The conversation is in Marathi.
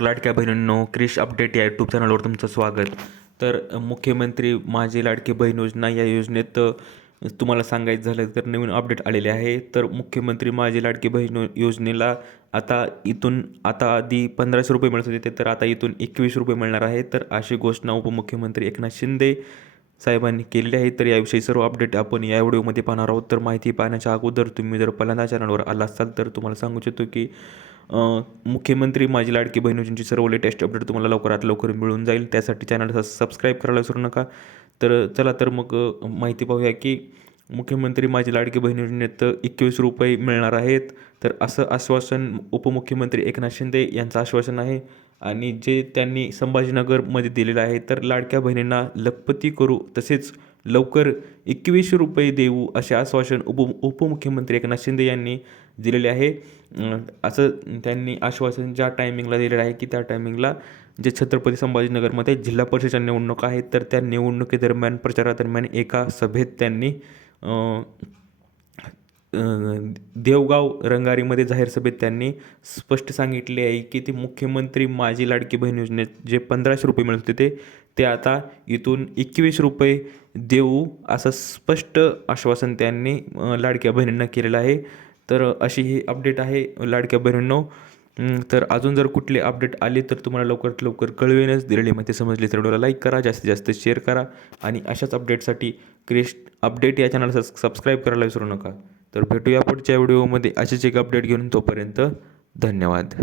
नमस्कार लाडक्या बहिणींनो, क्रिश अपडेट या यूट्यूब चॅनलवर तुमचं स्वागत. तर मुख्यमंत्री माझी लाडकी बहीण योजना या योजनेत तुम्हाला सांगायचं झालं तर नवीन अपडेट आलेले आहे. तर मुख्यमंत्री माझी लाडकी बहीण योजनेला आता आधी 1500 रुपये मिळत होते, तर आता इथून 21 रुपये मिळणार आहे. तर अशी घोषणा उपमुख्यमंत्री एकनाथ शिंदे साहेबांनी केलेली आहे. तर याविषयी सर्व अपडेट आपण या व्हिडिओमध्ये पाहणार आहोत. तर माहिती पाहण्याच्या अगोदर तुम्ही जर पहिल्यांदा चॅनलवर आला असाल तर तुम्हाला सांगू इच्छितो की मुख्यमंत्री माझी लाडकी बहीण योजनेची सर्व लेटेस्ट अपडेट तुम्हाला लवकरात लवकर मिळून जाईल. त्यासाठी चॅनलला सबस्क्राईब करायला विसरू नका. तर चला तर मग माहिती पाहूया की मुख्यमंत्री माझी लाडकी बहीण योजनेत 21 रुपये मिळणार आहेत. तर असं आश्वासन उपमुख्यमंत्री एकनाथ शिंदे यांचं आश्वासन आहे आणि जे त्यांनी संभाजीनगरमध्ये दिलेलं आहे. तर लाडक्या बहिणींना लखपती करू, तसेच लवकर 21 रुपये देऊ असे आश्वासन उपमुख्यमंत्री एकनाथ शिंदे यांनी दिलेले आहे. असं त्यांनी आश्वासन ज्या टायमिंगला दिलेलं आहे की त्या टायमिंगला जे छत्रपती संभाजीनगरमध्ये जिल्हा परिषदेच्या निवडणुका आहेत, तर त्या निवडणुकीदरम्यान प्रचारादरम्यान एका सभेत त्यांनी देवगाव रंगारीमध्ये जाहीर सभेत त्यांनी स्पष्ट सांगितले आहे की ती मुख्यमंत्री माझी लाडकी बहीण योजनेत जे 1500 रुपये मिळत होते ते आता इथून 21 रुपये देऊ असं स्पष्ट आश्वासन त्यांनी लाडक्या बहिणींना केलेलं आहे. तर अशी ही अपडेट आहे लाडक्या बहिणींनो. तर अजून जर कुठले अपडेट आले तर तुम्हाला लवकरात लवकर कळवेनच. दिलेली माहिती समजली तर व्हिडिओला लाईक करा, जास्तीत जास्त शेअर करा आणि अशाच अपडेटसाठी क्रिश अपडेट या चॅनलला सबस्क्राईब करायला विसरू नका. तर भेटूया पुढच्या व्हिडिओमध्ये असेच एक अपडेट घेऊन. तोपर्यंत धन्यवाद.